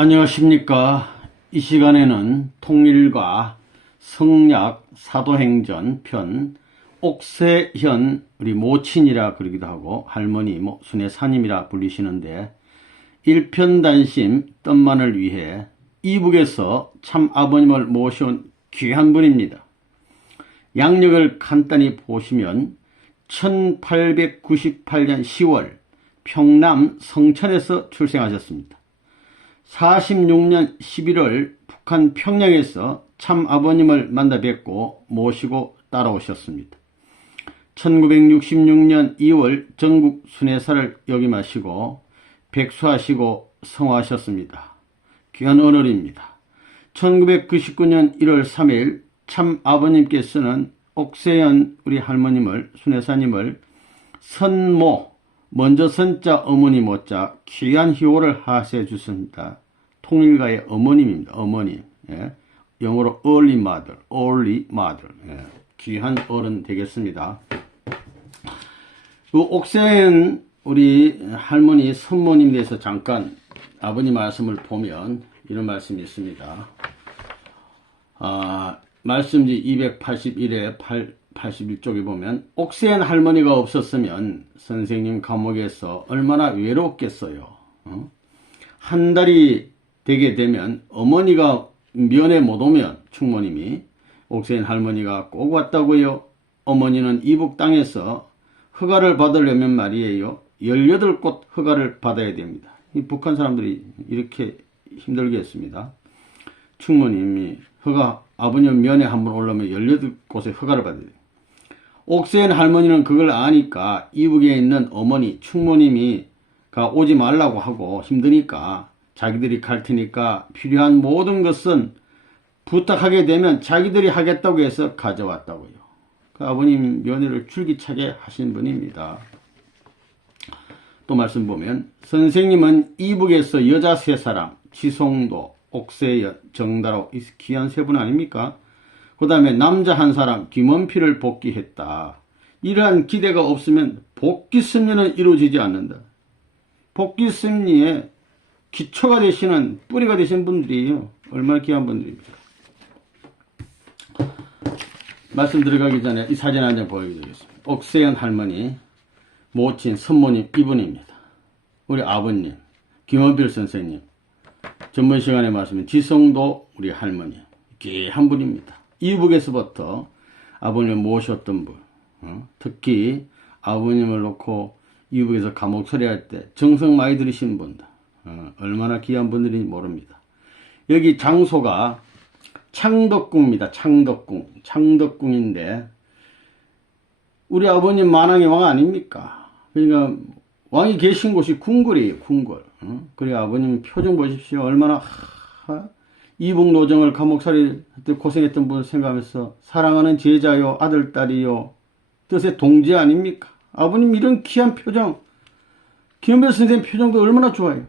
안녕하십니까. 이 시간에는 통일과 성약 사도행전 편 옥세현 우리 모친이라 그러기도 하고 할머니 순회사님이라 불리시는데 일편단심 뜸만을 위해 이북에서 참 아버님을 모셔온 귀한 분입니다. 양력을 간단히 보시면 1898년 10월 평남 성천에서 출생하셨습니다. 46년 11월 북한 평양에서 참 아버님을 만나 뵙고 모시고 따라오셨습니다. 1966년 2월 전국 순회사를 역임하시고 백수하시고 성화하셨습니다. 귀한 어른입니다. 1999년 1월 3일 참 아버님께서는 옥세현 우리 할머님을 순회사님을 선모 먼저 선자 어머니 모자 귀한 희호를 하세 주셨습니다. 통일가의 어머님입니다. 어머님. 예. 영어로 early mother. 예. 귀한 어른 되겠습니다. 그 옥세현 우리 할머니 선모님 대해서 잠깐 아버님 말씀을 보면 이런 말씀이 있습니다. 말씀지 281에 81쪽에 보면 옥세현 할머니가 없었으면 선생님 감옥에서 얼마나 외롭겠어요. 한 달이 되게 되면 어머니가 면회 못 오면 충모님이 옥세현 할머니가 꼭 왔다고요. 어머니는 이북 땅에서 허가를 받으려면 말이에요. 18곳 허가를 받아야 됩니다. 이 북한 사람들이 이렇게 힘들게 했습니다. 충모님이 아버님 면회 한번 오려면 18곳의 허가를 받아야 돼요. 옥세현 할머니는 그걸 아니까 이북에 있는 어머니 충모님이 오지 말라고 하고 힘드니까 자기들이 갈 테니까 필요한 모든 것은 부탁하게 되면 자기들이 하겠다고 해서 가져왔다고요. 그 아버님 면회를 줄기차게 하신 분입니다. 또 말씀 보면 선생님은 이북에서 여자 3사람 지송도, 옥세현, 정다로 이 귀한 3분 아닙니까? 그 다음에 남자 1사람 김원필을 복귀했다. 이러한 기대가 없으면 복귀 승리는 이루어지지 않는다. 복귀 승리의 기초가 되시는 뿌리가 되신 분들이에요. 얼마나 귀한 분들입니다. 말씀 들어가기 전에 이 사진 한 장 보여드리겠습니다. 옥세현 할머니 모친 선모님 이분입니다. 우리 아버님 김원필 선생님 전번 시간에 말씀인 지성도 우리 할머니 귀한 분입니다. 이북에서부터 아버님을 모셨던 분, 특히 아버님을 놓고 이북에서 감옥 처리할 때 정성 많이 들이신 분들, 얼마나 귀한 분들인지 모릅니다. 여기 장소가 창덕궁입니다. 창덕궁인데 우리 아버님 만왕의 왕 아닙니까? 그러니까 왕이 계신 곳이 궁궐이에요. 궁궐. 그리고 아버님 표정 보십시오. 얼마나 이북 노정을 감옥살이 때 고생했던 분을 생각하면서 사랑하는 제자요 아들 딸이요 뜻의 동지 아닙니까? 아버님 이런 귀한 표정, 김원별 선생님 표정도 얼마나 좋아요.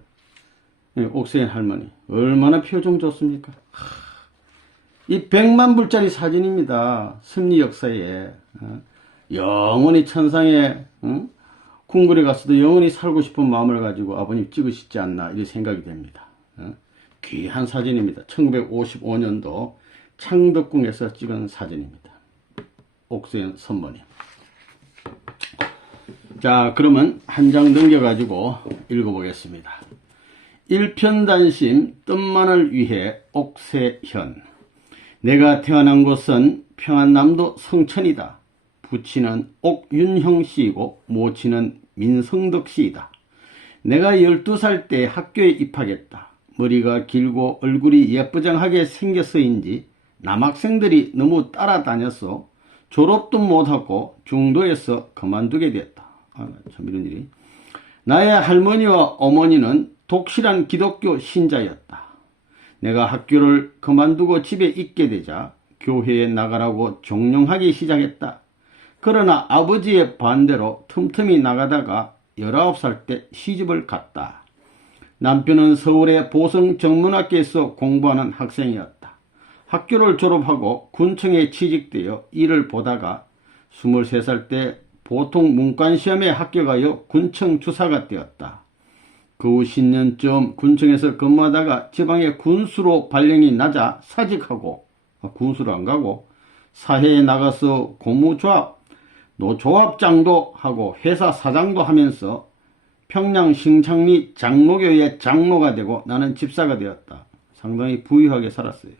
네, 옥세현 할머니 얼마나 표정 좋습니까? 이 100만 불짜리 사진입니다. 승리 역사에 영원히 천상에 궁궐에 갔어도 영원히 살고 싶은 마음을 가지고 아버님 찍으시지 않나 이런 생각이 됩니다. 귀한 사진입니다. 1955년도 창덕궁에서 찍은 사진입니다. 옥세현 선모님. 자, 그러면 한 장 넘겨가지고 읽어보겠습니다. 일편단심 뜸만을 위해 옥세현. 내가 태어난 곳은 평안남도 성천이다. 부친은 옥윤형씨이고 모친은 민성덕씨이다. 내가 12살 때 학교에 입학했다. 머리가 길고 얼굴이 예쁘장하게 생겨서인지 남학생들이 너무 따라다녀서 졸업도 못하고 중도에서 그만두게 됐다. 참 이런 일이. 나의 할머니와 어머니는 독실한 기독교 신자였다. 내가 학교를 그만두고 집에 있게 되자 교회에 나가라고 종용하기 시작했다. 그러나 아버지의 반대로 틈틈이 나가다가 19살 때 시집을 갔다. 남편은 서울의 보성정문학교에서 공부하는 학생이었다. 학교를 졸업하고 군청에 취직되어 일을 보다가 23살 때 보통 문과시험에 합격하여 군청 주사가 되었다. 그 후 10년쯤 군청에서 근무하다가 지방에 군수로 발령이 나자 사직하고, 군수로 안 가고 사회에 나가서 고무조합, 노조합장도 하고 회사 사장도 하면서 평양 신창리 장로교의 장로가 되고 나는 집사가 되었다. 상당히 부유하게 살았어요.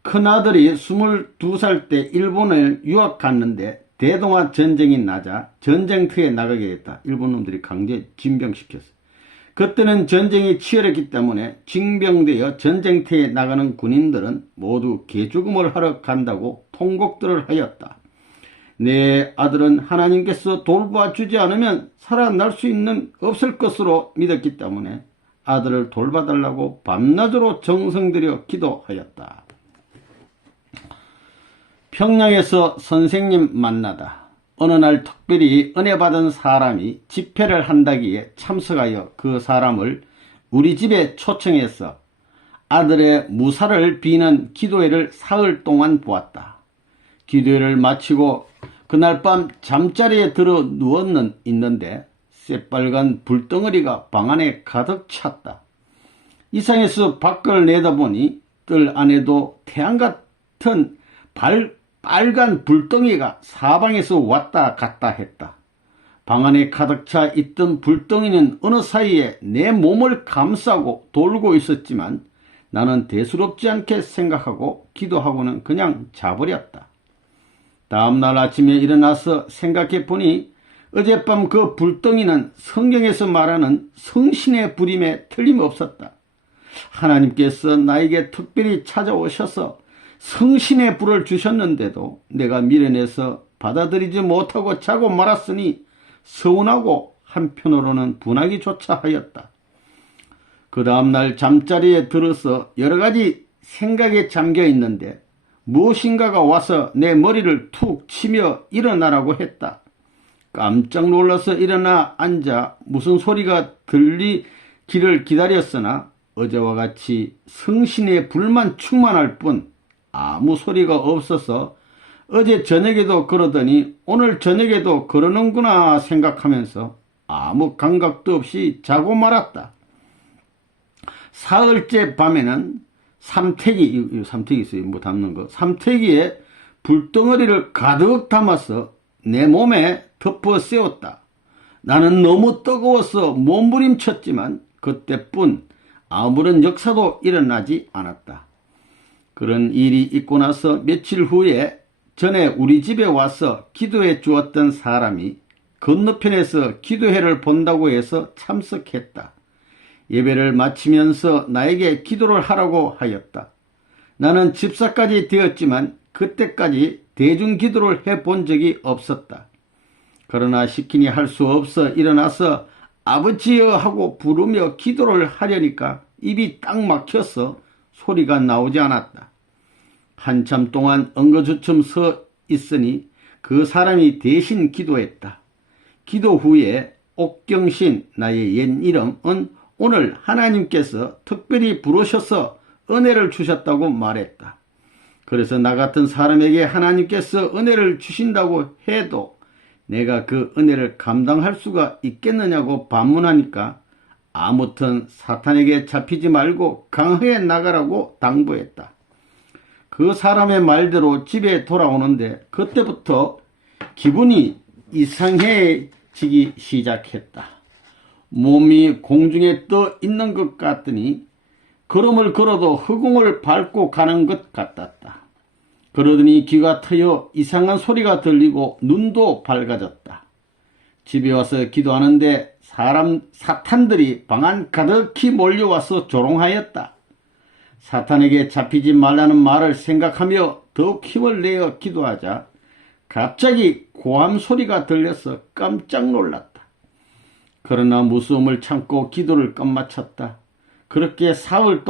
큰아들이 22살 때 일본을 유학 갔는데 대동아 전쟁이 나자 전쟁터에 나가게 됐다. 일본 놈들이 강제 징병시켰어. 그때는 전쟁이 치열했기 때문에 징병되어 전쟁터에 나가는 군인들은 모두 개죽음을 하러 간다고 통곡들을 하였다. 내 아들은 하나님께서 돌봐주지 않으면 살아날 수 없을 것으로 믿었기 때문에 아들을 돌봐달라고 밤낮으로 정성들여 기도하였다. 평양에서 선생님 만나다. 어느 날 특별히 은혜 받은 사람이 집회를 한다기에 참석하여 그 사람을 우리 집에 초청해서 아들의 무사를 비는 기도회를 사흘 동안 보았다. 기도회를 마치고 그날 밤 잠자리에 들어 있는데 새빨간 불덩어리가 방 안에 가득 찼다. 이상해서 밖을 내다보니 뜰 안에도 태양 같은 빨간 불덩이가 사방에서 왔다 갔다 했다. 방 안에 가득 차 있던 불덩이는 어느 사이에 내 몸을 감싸고 돌고 있었지만 나는 대수롭지 않게 생각하고 기도하고는 그냥 자버렸다. 다음날 아침에 일어나서 생각해 보니 어젯밤 그 불덩이는 성경에서 말하는 성신의 불임에 틀림없었다. 하나님께서 나에게 특별히 찾아오셔서 성신의 불을 주셨는데도 내가 미련해서 받아들이지 못하고 자고 말았으니 서운하고 한편으로는 분하기조차 하였다. 그 다음날 잠자리에 들어서 여러 가지 생각에 잠겨 있는데 무엇인가가 와서 내 머리를 툭 치며 일어나라고 했다. 깜짝 놀라서 일어나 앉아 무슨 소리가 들리기를 기다렸으나 어제와 같이 성신의 불만 충만할 뿐 아무 소리가 없어서 어제 저녁에도 그러더니 오늘 저녁에도 그러는구나 생각하면서 아무 감각도 없이 자고 말았다. 사흘째 밤에는 삼태기 있어요. 뭐 담는 거. 삼태기에 불덩어리를 가득 담아서 내 몸에 덮어 씌웠다. 나는 너무 뜨거워서 몸부림쳤지만 그때뿐 아무런 역사도 일어나지 않았다. 그런 일이 있고 나서 며칠 후에 전에 우리 집에 와서 기도해 주었던 사람이 건너편에서 기도회를 본다고 해서 참석했다. 예배를 마치면서 나에게 기도를 하라고 하였다. 나는 집사까지 되었지만 그때까지 대중기도를 해본 적이 없었다. 그러나 시키니 할 수 없어 일어나서 아버지여 하고 부르며 기도를 하려니까 입이 딱 막혀서 소리가 나오지 않았다. 한참 동안 엉거주춤 서 있으니 그 사람이 대신 기도했다. 기도 후에 옥경신, 나의 옛 이름은 오늘 하나님께서 특별히 부르셔서 은혜를 주셨다고 말했다. 그래서 나 같은 사람에게 하나님께서 은혜를 주신다고 해도 내가 그 은혜를 감당할 수가 있겠느냐고 반문하니까 아무튼 사탄에게 잡히지 말고 강하게 나가라고 당부했다. 그 사람의 말대로 집에 돌아오는데 그때부터 기분이 이상해지기 시작했다. 몸이 공중에 떠 있는 것 같더니 걸음을 걸어도 허공을 밟고 가는 것 같았다. 그러더니 귀가 트여 이상한 소리가 들리고 눈도 밝아졌다. 집에 와서 기도하는데 사탄들이 방 안 가득히 몰려와서 조롱하였다. 사탄에게 잡히지 말라는 말을 생각하며 더욱 힘을 내어 기도하자 갑자기 고함 소리가 들려서 깜짝 놀랐다. 그러나 무서움을 참고 기도를 끝마쳤다. 그렇게 3일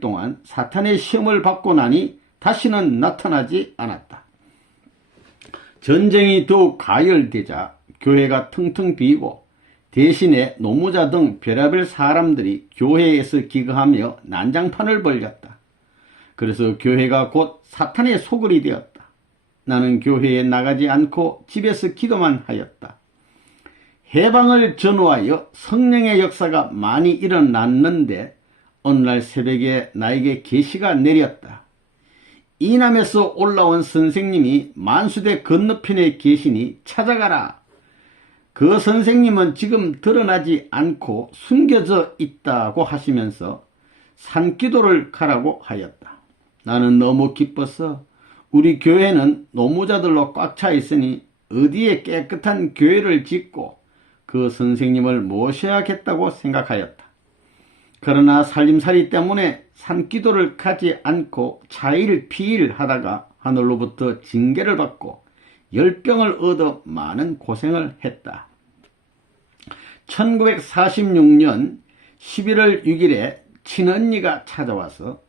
동안 사탄의 시험을 받고 나니 다시는 나타나지 않았다. 전쟁이 더욱 가열되자 교회가 텅텅 비고 대신에 노무자 등 별의별 사람들이 교회에서 기거하며 난장판을 벌였다. 그래서 교회가 곧 사탄의 소굴이 되었다. 나는 교회에 나가지 않고 집에서 기도만 하였다. 해방을 전후하여 성령의 역사가 많이 일어났는데 어느 날 새벽에 나에게 계시가 내렸다. 이남에서 올라온 선생님이 만수대 건너편에 계시니 찾아가라. 그 선생님은 지금 드러나지 않고 숨겨져 있다고 하시면서 산기도를 가라고 하였다. 나는 너무 기뻐서 우리 교회는 노무자들로 꽉 차 있으니 어디에 깨끗한 교회를 짓고 그 선생님을 모셔야겠다고 생각하였다. 그러나 살림살이 때문에 산기도를 가지 않고 차일피일 하다가 하늘로부터 징계를 받고 열병을 얻어 많은 고생을 했다. 1946년 11월 6일에 친언니가 찾아와서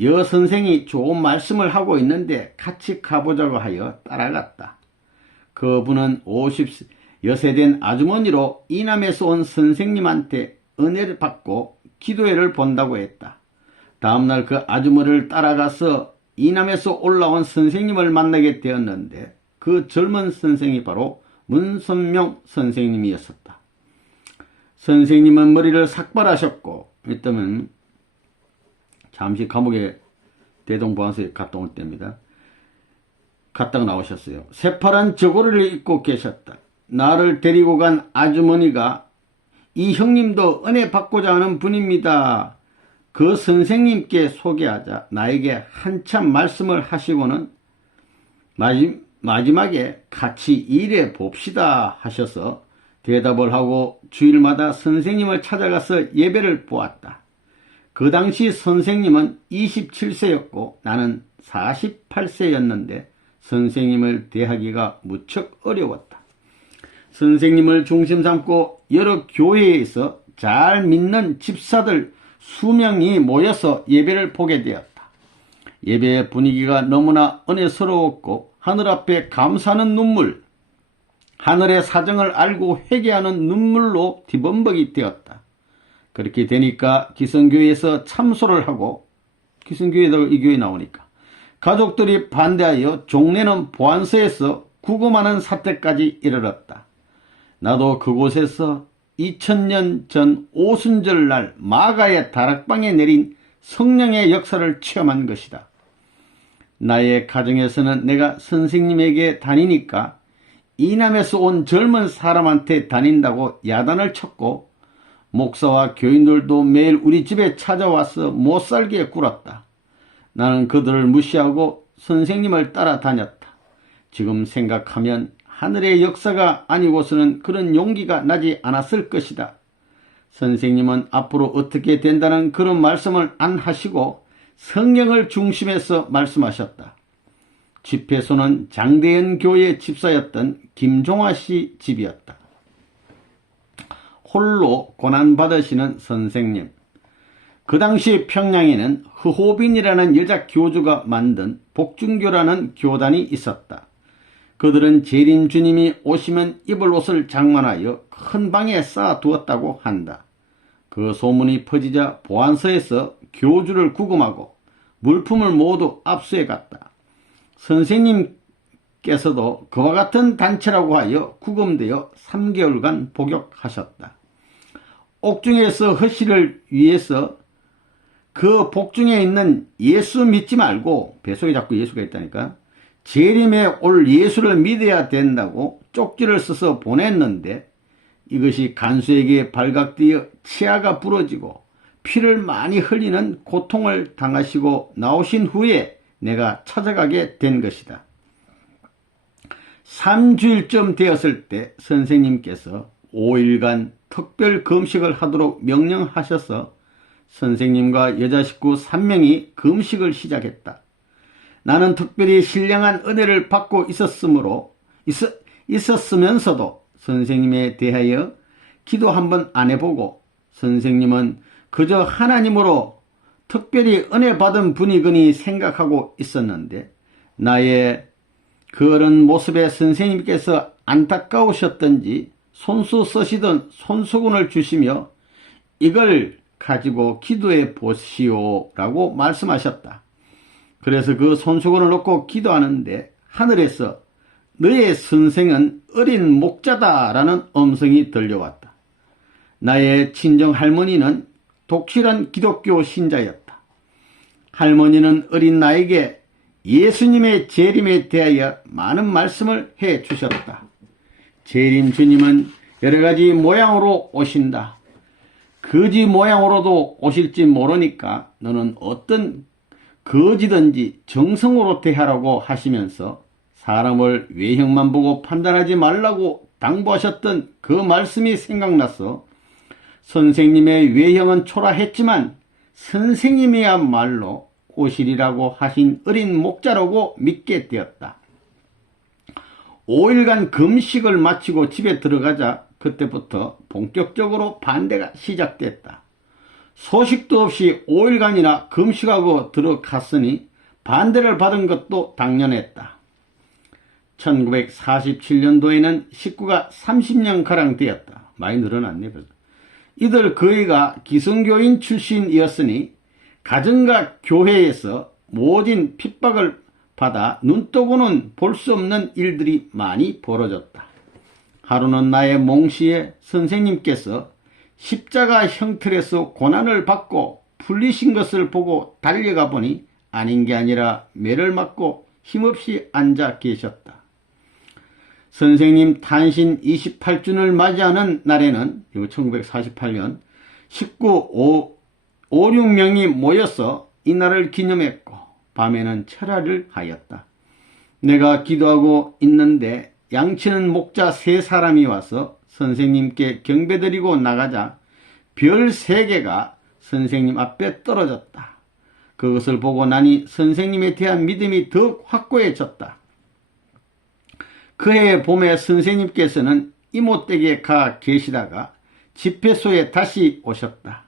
여선생이 좋은 말씀을 하고 있는데 같이 가보자고 하여 따라갔다. 그분은 50여 된 아주머니로 이남에서 온 선생님한테 은혜를 받고 기도회를 본다고 했다. 다음날 그 아주머니를 따라가서 이남에서 올라온 선생님을 만나게 되었는데 그 젊은 선생이 바로 문선명 선생님이었었다. 선생님은 머리를 삭발하셨고 이때는 잠시 감옥에 대동보안소에 갔다 올 때입니다. 갔다가 나오셨어요. 새파란 저고리를 입고 계셨다. 나를 데리고 간 아주머니가 이 형님도 은혜 받고자 하는 분입니다. 그 선생님께 소개하자 나에게 한참 말씀을 하시고는 마지막에 같이 일해 봅시다 하셔서 대답을 하고 주일마다 선생님을 찾아가서 예배를 보았다. 그 당시 선생님은 27세였고 나는 48세였는데 선생님을 대하기가 무척 어려웠다. 선생님을 중심 삼고 여러 교회에서 잘 믿는 집사들 수명이 모여서 예배를 보게 되었다. 예배의 분위기가 너무나 은혜스러웠고 하늘 앞에 감사하는 눈물, 하늘의 사정을 알고 회개하는 눈물로 뒤범벅이 되었다. 그렇게 되니까 기성교회에서 참소를 하고 기성교회도 이 교회 나오니까 가족들이 반대하여 종례는 보안소에서 구금하는 사태까지 이르렀다. 나도 그곳에서 2000년 전 오순절날 마가의 다락방에 내린 성령의 역사를 체험한 것이다. 나의 가정에서는 내가 선생님에게 다니니까 이남에서 온 젊은 사람한테 다닌다고 야단을 쳤고 목사와 교인들도 매일 우리 집에 찾아와서 못살게 굴었다. 나는 그들을 무시하고 선생님을 따라다녔다. 지금 생각하면 하늘의 역사가 아니고서는 그런 용기가 나지 않았을 것이다. 선생님은 앞으로 어떻게 된다는 그런 말씀을 안 하시고 성령을 중심에서 말씀하셨다. 집회소는 장대현 교회 집사였던 김종화 씨 집이었다. 홀로 고난받으시는 선생님. 그 당시 평양에는 흐호빈이라는 여자 교주가 만든 복중교라는 교단이 있었다. 그들은 재림 주님이 오시면 입을 옷을 장만하여 큰 방에 쌓아두었다고 한다. 그 소문이 퍼지자 보안소에서 교주를 구금하고 물품을 모두 압수해 갔다. 선생님께서도 그와 같은 단체라고 하여 구금되어 3개월간 복역하셨다. 옥중에서 허시를 위해서 그 복중에 있는 예수 믿지 말고, 뱃속에 자꾸 예수가 있다니까, 재림에 올 예수를 믿어야 된다고 쪽지를 써서 보냈는데 이것이 간수에게 발각되어 치아가 부러지고 피를 많이 흘리는 고통을 당하시고 나오신 후에 내가 찾아가게 된 것이다. 3주일쯤 되었을 때 선생님께서 5일간 특별 금식을 하도록 명령하셔서 선생님과 여자 식구 3명이 금식을 시작했다. 나는 특별히 신령한 은혜를 받고 있었으면서도 선생님에 대하여 기도 한번 안 해보고 선생님은 그저 하나님으로 특별히 은혜 받은 분이거니 생각하고 있었는데 나의 그런 모습에 선생님께서 안타까우셨던지 손수 쓰시던 손수건을 주시며 이걸 가지고 기도해 보시오라고 말씀하셨다. 그래서 그 손수건을 놓고 기도하는데 하늘에서 너의 선생은 어린 목자다라는 음성이 들려왔다. 나의 친정 할머니는 독실한 기독교 신자였다. 할머니는 어린 나에게 예수님의 재림에 대하여 많은 말씀을 해 주셨다. 재림 주님은 여러 가지 모양으로 오신다. 거지 모양으로도 오실지 모르니까 너는 어떤 거지든지 정성으로 대하라고 하시면서 사람을 외형만 보고 판단하지 말라고 당부하셨던 그 말씀이 생각나서 선생님의 외형은 초라했지만 선생님이야말로 오시리라고 하신 어린 목자라고 믿게 되었다. 5일간 금식을 마치고 집에 들어가자 그때부터 본격적으로 반대가 시작됐다. 소식도 없이 5일간이나 금식하고 들어갔으니 반대를 받은 것도 당연했다. 1947년도에는 식구가 30명가량 되었다. 많이 늘어났네. 이들 거의가 기성교인 출신이었으니 가정과 교회에서 모진 핍박을 받아 눈떠보는 볼 수 없는 일들이 많이 벌어졌다. 하루는 나의 몽시에 선생님께서 십자가 형틀에서 고난을 받고 풀리신 것을 보고 달려가 보니 아닌 게 아니라 매를 맞고 힘없이 앉아 계셨다. 선생님 탄신 28주년을 맞이하는 날에는 1948년 식구 5, 6명이 모여서 이날을 기념했고 밤에는 철야를 하였다. 내가 기도하고 있는데 양치는 목자 3사람이 와서 선생님께 경배드리고 나가자 별 3개가 선생님 앞에 떨어졌다. 그것을 보고 나니 선생님에 대한 믿음이 더욱 확고해졌다. 그해 봄에 선생님께서는 이모댁에 가 계시다가 집회소에 다시 오셨다.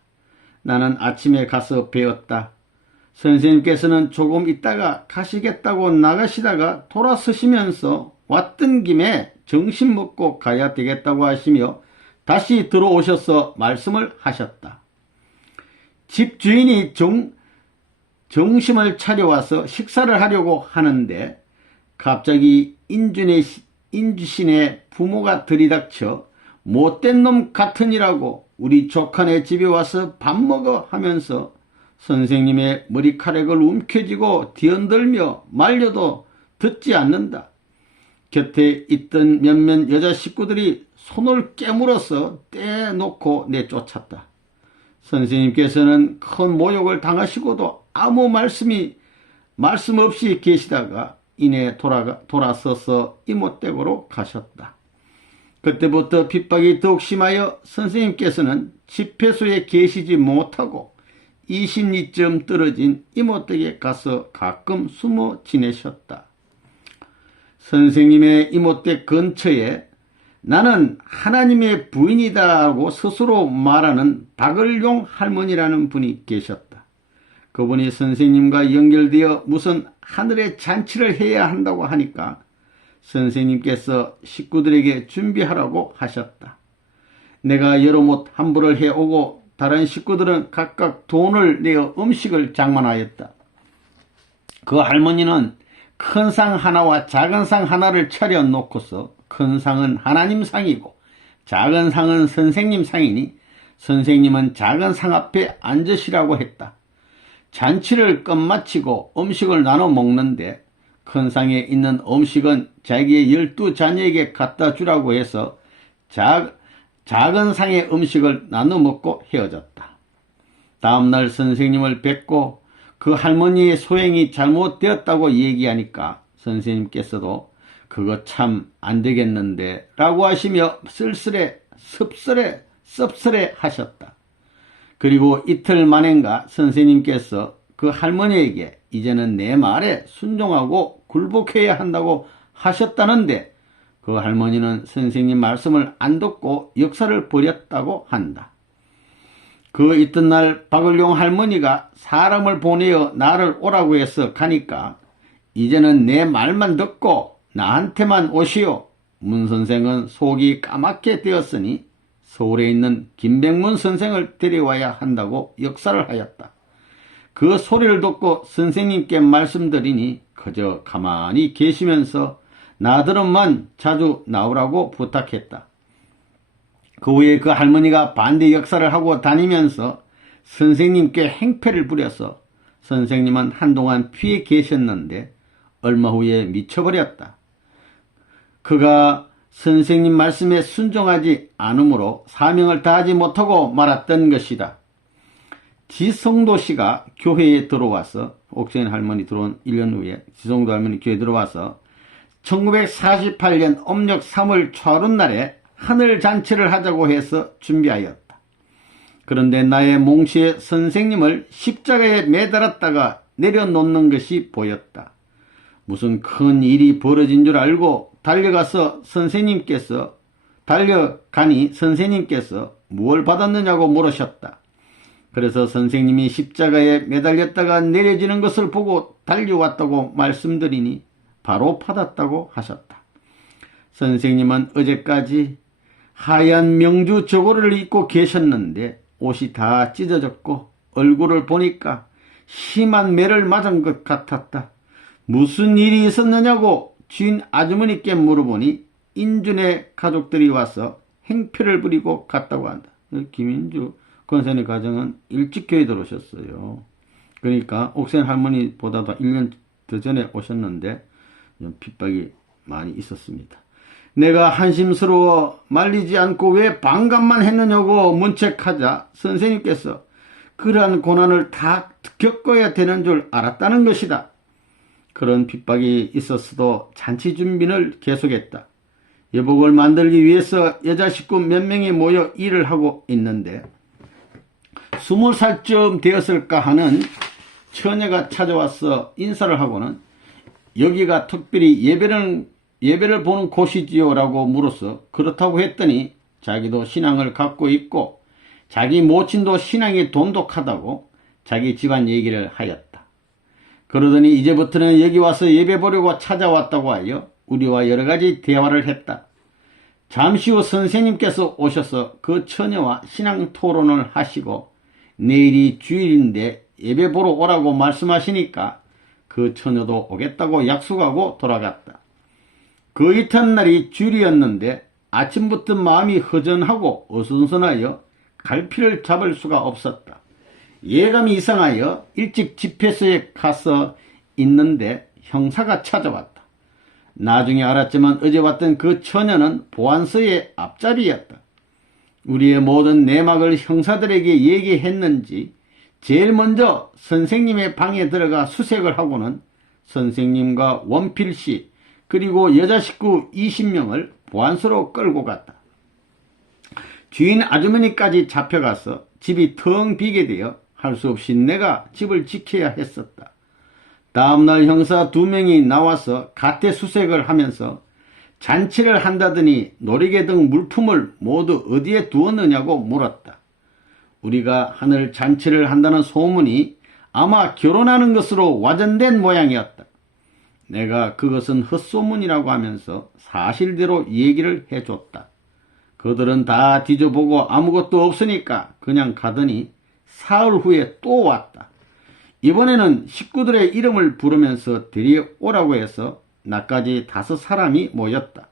나는 아침에 가서 배웠다. 선생님께서는 조금 있다가 가시겠다고 나가시다가 돌아서시면서 왔던 김에 정신 먹고 가야 되겠다고 하시며 다시 들어오셔서 말씀을 하셨다. 집주인이 정심을 차려와서 식사를 하려고 하는데 갑자기 인주신의 부모가 들이닥쳐 못된 놈 같으니라고 우리 조카네 집에 와서 밥 먹어 하면서 선생님의 머리카락을 움켜쥐고 뒤흔들며 말려도 듣지 않는다. 곁에 있던 몇몇 여자 식구들이 손을 깨물어서 떼놓고 내쫓았다. 선생님께서는 큰 모욕을 당하시고도 아무 말씀 없이 계시다가 이내 돌아서서 이모댁으로 가셨다. 그때부터 핍박이 더욱 심하여 선생님께서는 집회소에 계시지 못하고 20리쯤 떨어진 이모댁에 가서 가끔 숨어 지내셨다. 선생님의 이모댁 근처에 나는 하나님의 부인이다 하고 스스로 말하는 박을용 할머니라는 분이 계셨다. 그분이 선생님과 연결되어 무슨 하늘의 잔치를 해야 한다고 하니까 선생님께서 식구들에게 준비하라고 하셨다. 내가 여러 못 함부를 해오고 다른 식구들은 각각 돈을 내어 음식을 장만하였다. 그 할머니는 큰 상 하나와 작은 상 하나를 차려놓고서 큰 상은 하나님 상이고 작은 상은 선생님 상이니 선생님은 작은 상 앞에 앉으시라고 했다. 잔치를 끝마치고 음식을 나눠 먹는데 큰 상에 있는 음식은 자기의 12자녀에게 갖다 주라고 해서 작은 상의 음식을 나눠 먹고 헤어졌다. 다음날 선생님을 뵙고 그 할머니의 소행이 잘못되었다고 얘기하니까 선생님께서도 그거 참 안 되겠는데 라고 하시며 쓸쓸해 섭섭해 하셨다. 그리고 이틀 만인가 선생님께서 그 할머니에게 이제는 내 말에 순종하고 굴복해야 한다고 하셨다는데 그 할머니는 선생님 말씀을 안 듣고 역사를 버렸다고 한다. 그 이튿날 박을용 할머니가 사람을 보내어 나를 오라고 해서 가니까 이제는 내 말만 듣고 나한테만 오시오. 문 선생은 속이 까맣게 되었으니 서울에 있는 김백문 선생을 데려와야 한다고 역사를 하였다. 그 소리를 듣고 선생님께 말씀드리니 그저 가만히 계시면서 나더러만 자주 나오라고 부탁했다. 그 후에 그 할머니가 반대 역사를 하고 다니면서 선생님께 행패를 부려서 선생님은 한동안 피해 계셨는데 얼마 후에 미쳐버렸다. 그가 선생님 말씀에 순종하지 않으므로 사명을 다하지 못하고 말았던 것이다. 지성도 씨가 교회에 들어와서, 옥세인 할머니 들어온 1년 후에 지성도 할머니 교회에 들어와서 1948년 음력 3월 초하룻날에 하늘잔치를 하자고 해서 준비하였다. 그런데 나의 몽시에 선생님을 십자가에 매달았다가 내려놓는 것이 보였다. 무슨 큰 일이 벌어진 줄 알고 달려가니 선생님께서 무엇을 받았느냐고 물으셨다. 그래서 선생님이 십자가에 매달렸다가 내려지는 것을 보고 달려왔다고 말씀드리니 바로 받았다고 하셨다. 선생님은 어제까지 하얀 명주 저고리를 입고 계셨는데 옷이 다 찢어졌고 얼굴을 보니까 심한 매를 맞은 것 같았다. 무슨 일이 있었느냐고 주인 아주머니께 물어보니 인준의 가족들이 와서 행패를 부리고 갔다고 한다. 김인주 권사님 가정은 일찍 교회 들어오셨어요. 그러니까 옥센 할머니보다도 1년 더 전에 오셨는데 핍박이 많이 있었습니다. 내가 한심스러워 말리지 않고 왜 반감만 했느냐고 문책하자 선생님께서 그러한 고난을 다 겪어야 되는 줄 알았다는 것이다. 그런 핍박이 있었어도 잔치 준비를 계속했다. 여복을 만들기 위해서 여자 식구 몇 명이 모여 일을 하고 있는데 20살쯤 되었을까 하는 처녀가 찾아와서 인사를 하고는 여기가 특별히 예배를 보는 곳이지요 라고 물어서 그렇다고 했더니 자기도 신앙을 갖고 있고 자기 모친도 신앙이 돈독하다고 자기 집안 얘기를 하였다. 그러더니 이제부터는 여기 와서 예배 보려고 찾아왔다고 하여 우리와 여러가지 대화를 했다. 잠시 후 선생님께서 오셔서 그 처녀와 신앙 토론을 하시고 내일이 주일인데 예배 보러 오라고 말씀하시니까 그 처녀도 오겠다고 약속하고 돌아갔다. 그 이튿날이 주일이었는데 아침부터 마음이 허전하고 어수선하여 갈피를 잡을 수가 없었다. 예감이 이상하여 일찍 집회소에 가서 있는데 형사가 찾아왔다. 나중에 알았지만 어제 왔던 그 처녀는 보안서의 앞자리였다. 우리의 모든 내막을 형사들에게 얘기했는지 제일 먼저 선생님의 방에 들어가 수색을 하고는 선생님과 원필씨 그리고 여자 식구 20명을 보안소로 끌고 갔다. 주인 아주머니까지 잡혀가서 집이 텅 비게 되어 할 수 없이 내가 집을 지켜야 했었다. 다음날 형사 2명이 나와서 가태 수색을 하면서 잔치를 한다더니 놀이개 등 물품을 모두 어디에 두었느냐고 물었다. 우리가 하늘 잔치를 한다는 소문이 아마 결혼하는 것으로 와전된 모양이었다. 내가 그것은 헛소문이라고 하면서 사실대로 얘기를 해줬다. 그들은 다 뒤져보고 아무것도 없으니까 그냥 가더니 사흘 후에 또 왔다. 이번에는 식구들의 이름을 부르면서 데려오라고 해서 나까지 5사람이 모였다.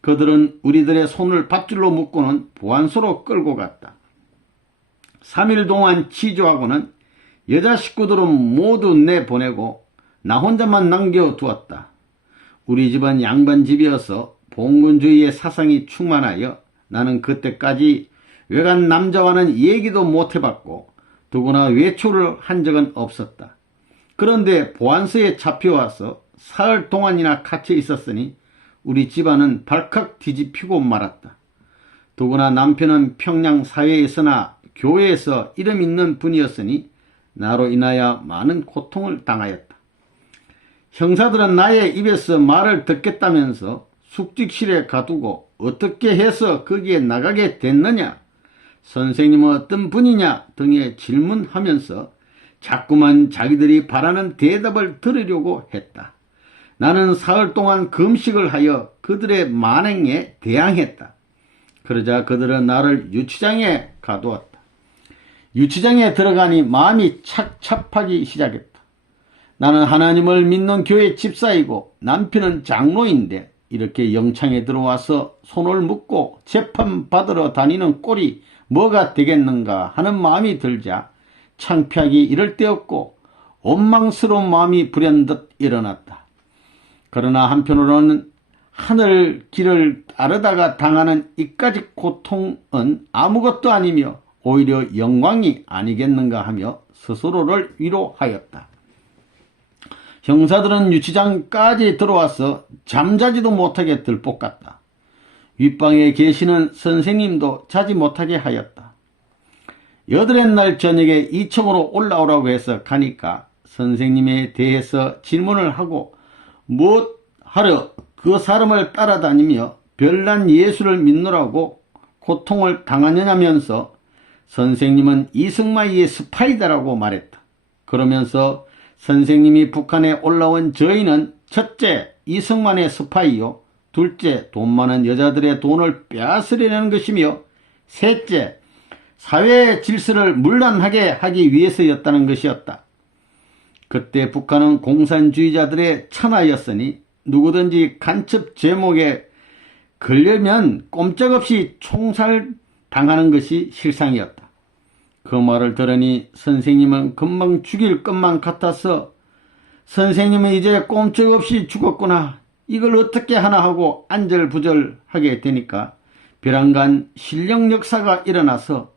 그들은 우리들의 손을 밧줄로 묶고는 보안소로 끌고 갔다. 3일 동안 취조하고는 여자 식구들은 모두 내보내고 나 혼자만 남겨두었다. 우리 집은 양반집이어서 봉건주의의 사상이 충만하여 나는 그때까지 외간 남자와는 얘기도 못해봤고 더구나 외출을 한 적은 없었다. 그런데 보안소에 잡혀와서 사흘 동안이나 갇혀 있었으니 우리 집안은 발칵 뒤집히고 말았다. 더구나 남편은 평양 사회에서나 교회에서 이름 있는 분이었으니 나로 인하여 많은 고통을 당하였다. 형사들은 나의 입에서 말을 듣겠다면서 숙직실에 가두고 어떻게 해서 거기에 나가게 됐느냐, 선생님은 어떤 분이냐 등의 질문하면서 자꾸만 자기들이 바라는 대답을 들으려고 했다. 나는 사흘 동안 금식을 하여 그들의 만행에 대항했다. 그러자 그들은 나를 유치장에 가두었다. 유치장에 들어가니 마음이 착잡하기 시작했다. 나는 하나님을 믿는 교회 집사이고 남편은 장로인데 이렇게 영창에 들어와서 손을 묶고 재판받으러 다니는 꼴이 뭐가 되겠는가 하는 마음이 들자 창피하기 이를 데 없고 원망스러운 마음이 불현듯 일어났다. 그러나 한편으로는 하늘 길을 따르다가 당하는 이까지 고통은 아무것도 아니며 오히려 영광이 아니겠는가 하며 스스로를 위로하였다. 형사들은 유치장까지 들어와서 잠자지도 못하게 들볶았다. 윗방에 계시는 선생님도 자지 못하게 하였다. 여드렛 날 저녁에 2층으로 올라오라고 해서 가니까 선생님에 대해서 질문을 하고 무엇하러 그 사람을 따라다니며 별난 예수를 믿느라고 고통을 당하느냐면서 선생님은 이승만의 스파이다라고 말했다. 그러면서 선생님이 북한에 올라온 저희는 첫째 이승만의 스파이요, 둘째 돈 많은 여자들의 돈을 빼앗으려는 것이며 셋째 사회의 질서를 문란하게 하기 위해서였다는 것이었다. 그때 북한은 공산주의자들의 천하였으니 누구든지 간첩 제목에 걸려면 꼼짝없이 총살당하는 것이 실상이었다. 그 말을 들으니 선생님은 금방 죽일 것만 같아서 선생님은 이제 꼼짝없이 죽었구나. 이걸 어떻게 하나 하고 안절부절하게 되니까 벼랑간 신령 역사가 일어나서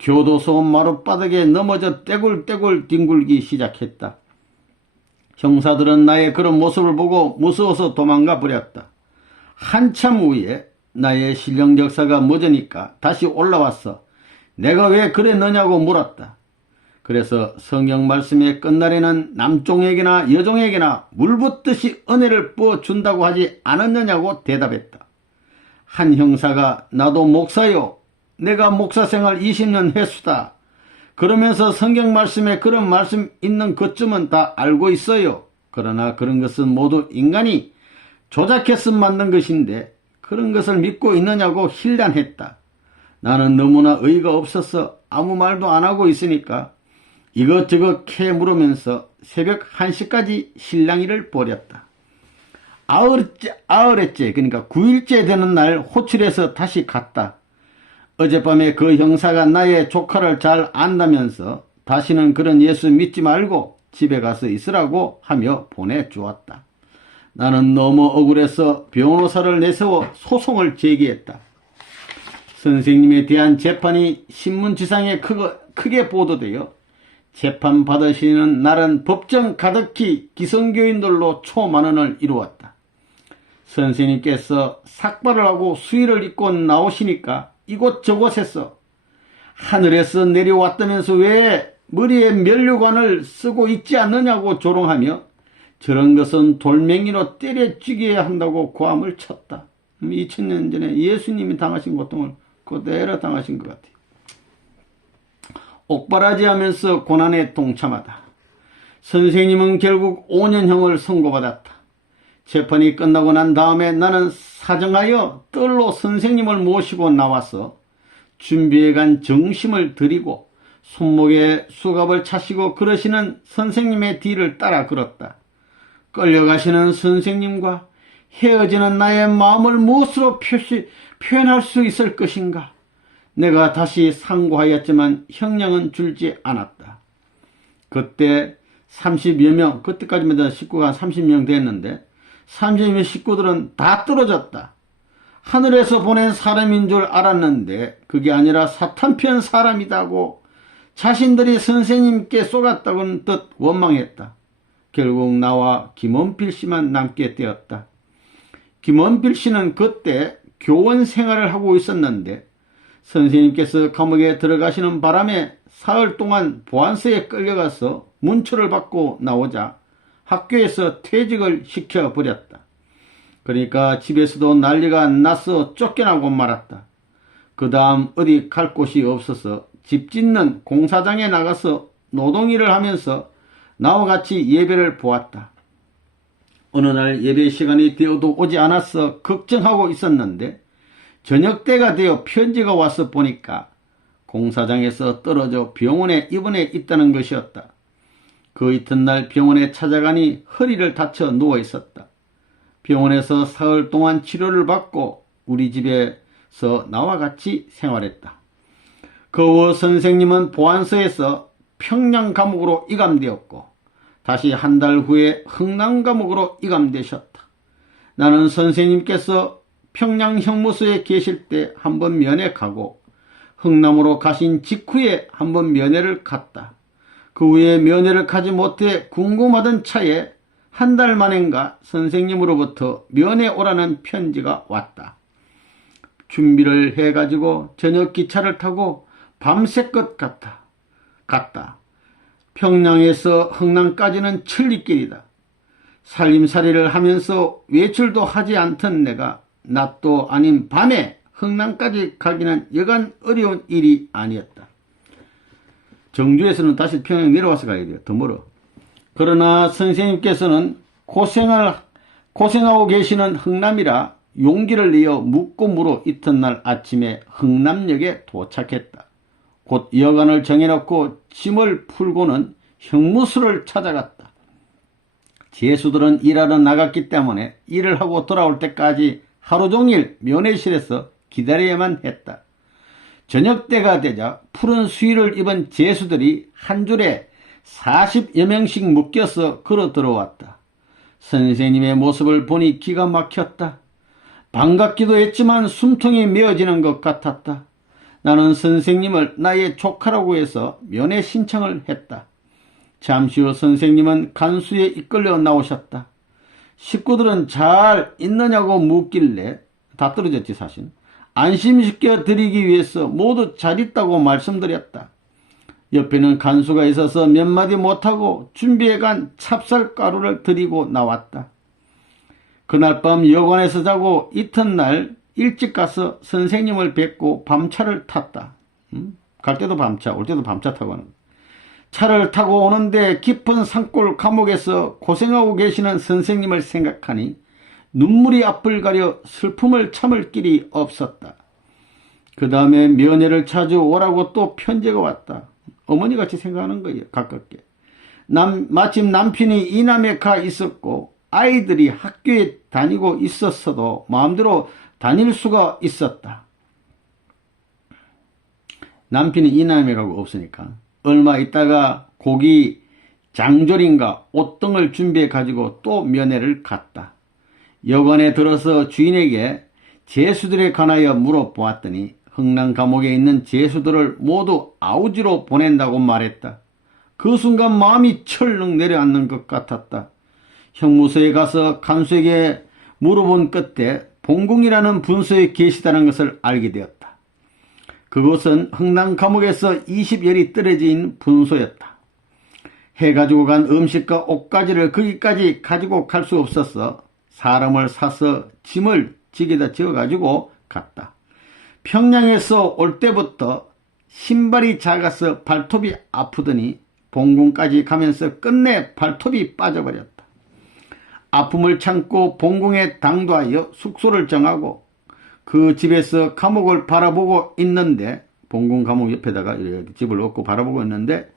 교도소 마룻바닥에 넘어져 떼굴떼굴 뒹굴기 시작했다. 형사들은 나의 그런 모습을 보고 무서워서 도망가 버렸다. 한참 후에 나의 신령 역사가 멎으니까 다시 올라왔어. 내가 왜 그랬느냐고 물었다. 그래서 성경 말씀의 끝날에는 남종에게나 여종에게나 물붓듯이 은혜를 부어준다고 하지 않았느냐고 대답했다. 한 형사가 나도 목사요. 내가 목사생활 20년 했수다. 그러면서 성경 말씀에 그런 말씀 있는 것쯤은 다 알고 있어요. 그러나 그런 것은 모두 인간이 조작해서 만든 것인데 그런 것을 믿고 있느냐고 힐난했다. 나는 너무나 어이가 없어서 아무 말도 안 하고 있으니까 이것저것 캐 물으면서 새벽 1시까지 실랑이를 벌였다. 아흘째 그러니까 9일째 되는 날 호출해서 다시 갔다. 어젯밤에 그 형사가 나의 조카를 잘 안다면서 다시는 그런 예수 믿지 말고 집에 가서 있으라고 하며 보내주었다. 나는 너무 억울해서 변호사를 내세워 소송을 제기했다. 선생님에 대한 재판이 신문지상에 크게 보도되어 재판받으시는 날은 법정 가득히 기성교인들로 초만원을 이루었다. 선생님께서 삭발을 하고 수의를 입고 나오시니까 이곳저곳에서 하늘에서 내려왔다면서 왜 머리에 면류관을 쓰고 있지 않느냐고 조롱하며 저런 것은 돌멩이로 때려 죽여야 한다고 고함을 쳤다. 2000년 전에 예수님이 당하신 고통을 그대로 당하신 것 같아요. 옥바라지하면서 고난에 동참하다. 선생님은 결국 5년형을 선고받았다. 재판이 끝나고 난 다음에 나는 사정하여 뜰로 선생님을 모시고 나와서 준비해간 정심을 드리고 손목에 수갑을 차시고 그러시는 선생님의 뒤를 따라 걸었다. 끌려가시는 선생님과 헤어지는 나의 마음을 무엇으로 표현할 수 있을 것인가? 내가 다시 상고하였지만 형량은 줄지 않았다. 그때 30여 명, 그때까지만 식구가 30명 됐는데 30명 식구들은 다 떨어졌다. 하늘에서 보낸 사람인 줄 알았는데 그게 아니라 사탄편 사람이다고 자신들이 선생님께 쏘갔다고는 뜻 원망했다. 결국 나와 김원필 씨만 남게 되었다. 김원필 씨는 그때 교원 생활을 하고 있었는데 선생님께서 감옥에 들어가시는 바람에 사흘 동안 보안소에 끌려가서 문초를 받고 나오자 학교에서 퇴직을 시켜버렸다. 그러니까 집에서도 난리가 나서 쫓겨나고 말았다. 그 다음 어디 갈 곳이 없어서 집 짓는 공사장에 나가서 노동일을 하면서 나와 같이 예배를 보았다. 어느 날 예배 시간이 되어도 오지 않아서 걱정하고 있었는데 저녁 때가 되어 편지가 와서 보니까 공사장에서 떨어져 병원에 입원해 있다는 것이었다. 그 이튿날 병원에 찾아가니 허리를 다쳐 누워 있었다. 병원에서 사흘 동안 치료를 받고 우리 집에서 나와 같이 생활했다. 그 후 선생님은 보안소에서 평양 감옥으로 이감되었고 다시 한 달 후에 흥남 감옥으로 이감되셨다. 나는 선생님께서 평양 형무소에 계실 때 한번 면회 가고 흥남으로 가신 직후에 한번 면회를 갔다. 그 후에 면회를 가지 못해 궁금하던 차에 한 달 만인가 선생님으로부터 면회 오라는 편지가 왔다. 준비를 해가지고 저녁 기차를 타고 밤새껏 갔다. 평양에서 흥남까지는 천리길이다. 살림살이를 하면서 외출도 하지 않던 내가 낮도 아닌 밤에 흥남까지 가기는 여간 어려운 일이 아니었다. 정주에서는 다시 평양 내려와서 가야 돼요. 더 멀어. 그러나 선생님께서는 고생하고 계시는 흥남이라 용기를 내어 묻고 물어 이튿날 아침에 흥남역에 도착했다. 곧 여간을 정해놓고 짐을 풀고는 형무소를 찾아갔다. 제수들은 일하러 나갔기 때문에 일을 하고 돌아올 때까지 하루 종일 면회실에서 기다려야만 했다. 저녁 때가 되자 푸른 수의를 입은 제수들이 한 줄에 40여 명씩 묶여서 걸어 들어왔다. 선생님의 모습을 보니 기가 막혔다. 반갑기도 했지만 숨통이 메어지는 것 같았다. 나는 선생님을 나의 조카라고 해서 면회 신청을 했다. 잠시 후 선생님은 간수에 이끌려 나오셨다. 식구들은 잘 있느냐고 묻길래 다 떨어졌지 사실. 안심시켜 드리기 위해서 모두 잘 있다고 말씀드렸다. 옆에는 간수가 있어서 몇 마디 못하고 준비해간 찹쌀가루를 드리고 나왔다. 그날 밤 여관에서 자고 이튿날 일찍 가서 선생님을 뵙고 밤차를 탔다. 갈 때도 밤차, 올 때도 밤차 타고 하는 거야. 차를 타고 오는데 깊은 산골 감옥에서 고생하고 계시는 선생님을 생각하니 눈물이 앞을 가려 슬픔을 참을 길이 없었다. 그 다음에 면회를 자주 오라고 또 편지가 왔다. 어머니같이 생각하는 거예요. 가깝게. 마침 남편이 이남에 가 있었고 아이들이 학교에 다니고 있었어도 마음대로 다닐 수가 있었다. 남편이 이남에 가고 없으니까 얼마 있다가 고기 장조림과 옷등을 준비해 가지고 또 면회를 갔다. 여관에 들어서 주인에게 제수들에 관하여 물어보았더니 흥남 감옥에 있는 제수들을 모두 아우지로 보낸다고 말했다. 그 순간 마음이 철렁 내려앉는 것 같았다. 형무소에 가서 간수에게 물어본 끝에 봉궁이라는 분소에 계시다는 것을 알게 되었다. 그곳은 흥남 감옥에서 20열이 떨어진 분소였다. 해가지고 간 음식과 옷가지를 거기까지 가지고 갈 수 없어서 사람을 사서 짐을 지게다 지어가지고 갔다. 평양에서 올 때부터 신발이 작아서 발톱이 아프더니 봉궁까지 가면서 끝내 발톱이 빠져버렸다. 아픔을 참고 봉궁에 당도하여 숙소를 정하고 그 집에서 감옥을 바라보고 있는데 봉궁 감옥 옆에다가 이렇게 집을 얻고 바라보고 있는데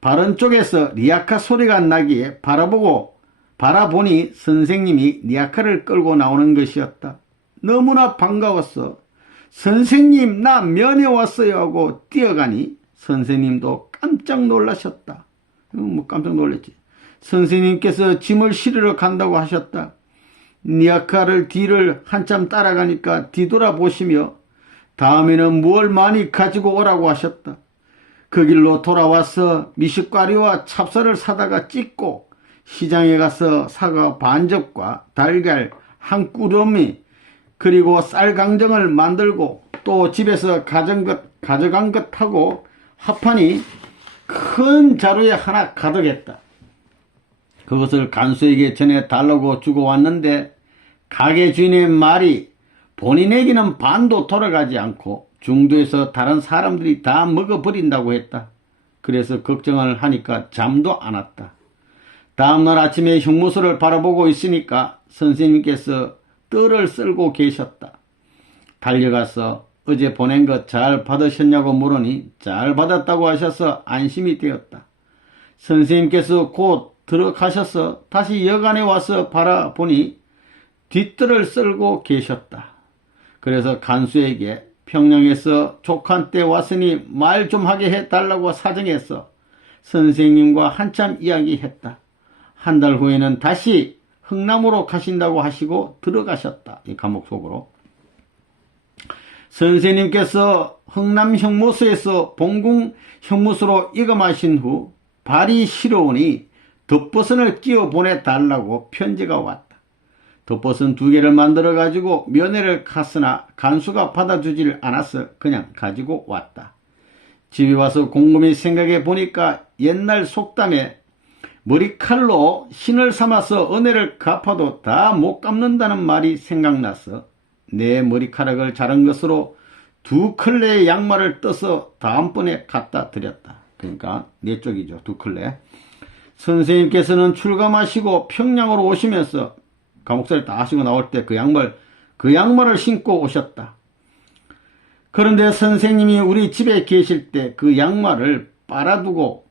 바른 쪽에서 리아카 소리가 나기에 바라보니 선생님이 리아카를 끌고 나오는 것이었다. 너무나 반가웠어. 선생님 나 면회 왔어요 하고 뛰어가니 선생님도 깜짝 놀라셨다. 깜짝 놀랐지. 선생님께서 짐을 실으러 간다고 하셨다. 리아카를 뒤를 한참 따라가니까 뒤돌아보시며 다음에는 뭘 많이 가지고 오라고 하셨다. 그 길로 돌아와서 미숫가루와 찹쌀을 사다가 찢고 시장에 가서 사과 반접과 달걀 한 꾸러미 그리고 쌀강정을 만들고 또 집에서 가져간 것하고 합하니 큰 자루에 하나 가득했다. 그것을 간수에게 전해 달라고 주고 왔는데 가게 주인의 말이 본인에게는 반도 돌아가지 않고 중도에서 다른 사람들이 다 먹어버린다고 했다. 그래서 걱정을 하니까 잠도 안 왔다. 다음날 아침에 형무소를 바라보고 있으니까 선생님께서 뜰을 쓸고 계셨다. 달려가서 어제 보낸 것 잘 받으셨냐고 물으니 잘 받았다고 하셔서 안심이 되었다. 선생님께서 곧 들어가셔서 다시 여간에 와서 바라보니 뒷뜰을 쓸고 계셨다. 그래서 간수에게 평양에서 조카한테 왔으니 말 좀 하게 해달라고 사정해서 선생님과 한참 이야기했다. 한 달 후에는 다시 흥남으로 가신다고 하시고 들어가셨다. 이 감옥 속으로. 선생님께서 흥남 형무소에서 봉궁 형무소로 이감하신 후 발이 시려우니 덧버선을 끼워 보내달라고 편지가 왔다. 덧버선 2개를 만들어 가지고 면회를 갔으나 간수가 받아주질 않아서 그냥 가지고 왔다. 집에 와서 곰곰이 생각해 보니까 옛날 속담에 머리칼로 신을 삼아서 은혜를 갚아도 다 못 갚는다는 말이 생각나서 내 머리카락을 자른 것으로 2컬레의 양말을 떠서 다음번에 갖다 드렸다. 그러니까 네 쪽이죠. 2컬레. 선생님께서는 출감하시고 평양으로 오시면서 감옥살이 다 하시고 나올 때 그 양말을 신고 오셨다. 그런데 선생님이 우리 집에 계실 때 그 양말을 빨아두고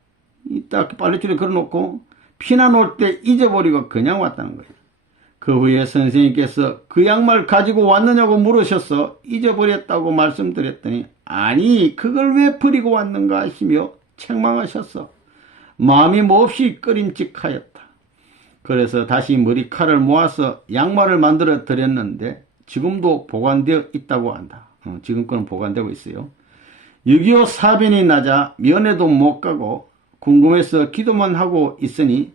이따 빨래줄에 걸어놓고 피난 올 때 잊어버리고 그냥 왔다는 거예요. 그 후에 선생님께서 그 양말 가지고 왔느냐고 물으셔서 잊어버렸다고 말씀드렸더니 아니 그걸 왜 버리고 왔는가 하시며 책망하셨어. 마음이 몹시 꺼림칙하였다. 그래서 다시 머리칼을 모아서 양말을 만들어 드렸는데 지금도 보관되어 있다고 한다. 지금 거는 보관되고 있어요. 6.25 사변이 나자 면회도 못 가고 궁금해서 기도만 하고 있으니